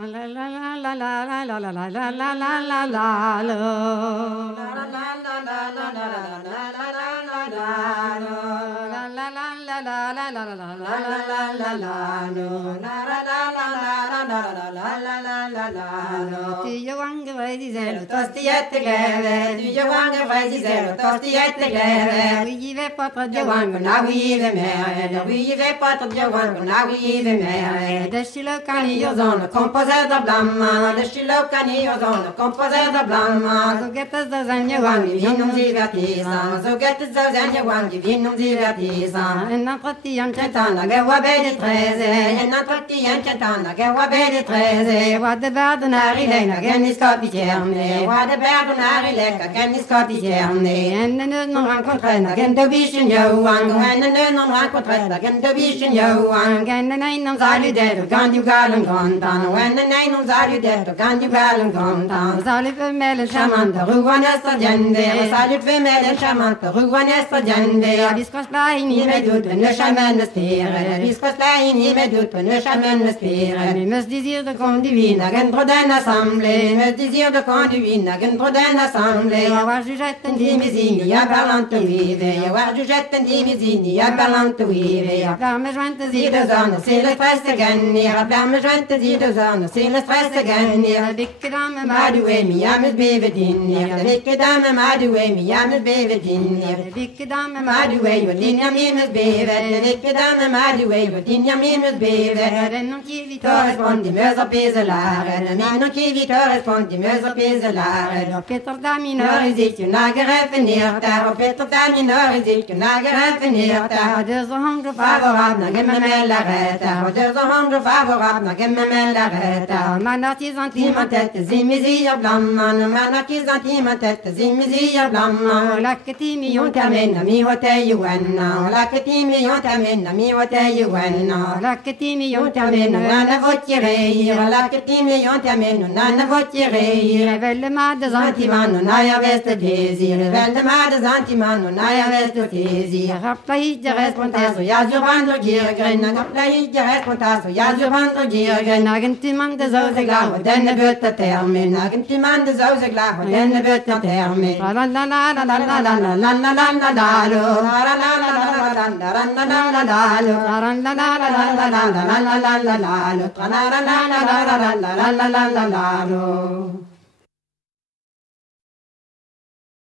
La la la la la la la la la la la la la la lo. La la la la la la la la la la la lo. La la la la la la la la la la la la lo. La la la la la la la la la la la lo. Du Johan Vreisel, tostiette glede. Du Johan Vreisel, tostiette glede. Oui, vais pas trop Johan, na oui, vais mer. Oui, vais pas trop Johan, na oui, vais mer. De Chilocani, Ozon, composé de blamma. De Chilocani, Ozon, composé de blamma. Zo get es de Zanjohan, vinum divertissant. Zo get es de Zanjohan, vinum divertissant. En entretien, Chetana, gewa bedi treze. En entretien, Chetana, gewa bedi treze. Wat de verdenaar ilena, gennis kapiterne. Wat de verdenaar ileka, gennis kapiterne. En de non rencontrena, gen de vision Johan. En de non rencontrena, gen de vision Johan. En de non saludet, kan du galen kontan. En de non saludet, kan du galen kontan. Salut femelle charmante, ruan esta gende. Salut femelle charmante, ruan esta gende. Viscos plaini medut, ne chamen ne spire. Viscos plaini medut, ne chamen ne spire. Me désir de condivina, gen droden assemblée. Me désir de condivina, gen droden assemblée. War jugette en dimizini, ya parlante vive. War jugette en dimizini, ya parlante vive. Perme jointe de zone, c'est le stress de gagner. Perme jointe de zone, c'est le stress de gagner. Vikke dame madoué, mi ames beve dinner. Vikke dame madoué, mi ames beve dinner. Vikke dame madoué, yo dinner mimes beve. Vikke dame madoué, yo dinner mimes beve. Non chi vi corrispondi, meus peselare. Non chi vi corrispondi, meus peselare. Peter da minore zit je nagereveneerd. Peter da minore zit je nagereveneerd. Dus de honger favorable, gen me mellareta. Dus de honger favorable, gen me mellareta. Man dat is antimatette, zie me zie je blamman. Man dat is antimatette, zie me zie je blamman. Lakke timi jontamena, mi hote je wenna. Lakke timi jontamena, mi hote je wenna. Lakke timi jontamena, nana votje reir. Lakke timi jontamena, nana votje reir. Velle ma de zantimano, naja veste desir. Velle ma de zantimano, naja veste desir. Rapla hidje respontaso, ja zo vandro girgren. Rapla hidje respontaso, ja zo vandro girgren. Agentiman de zoze glavo, denne bøtta termin. Agentiman de zoze glavo, denne bøtta termin. La la la la la la la la la la la la la la lo. La la la la la la la la la la la lo. La la la la la la la la la la la la lo. La la la la la la la la la la la lo.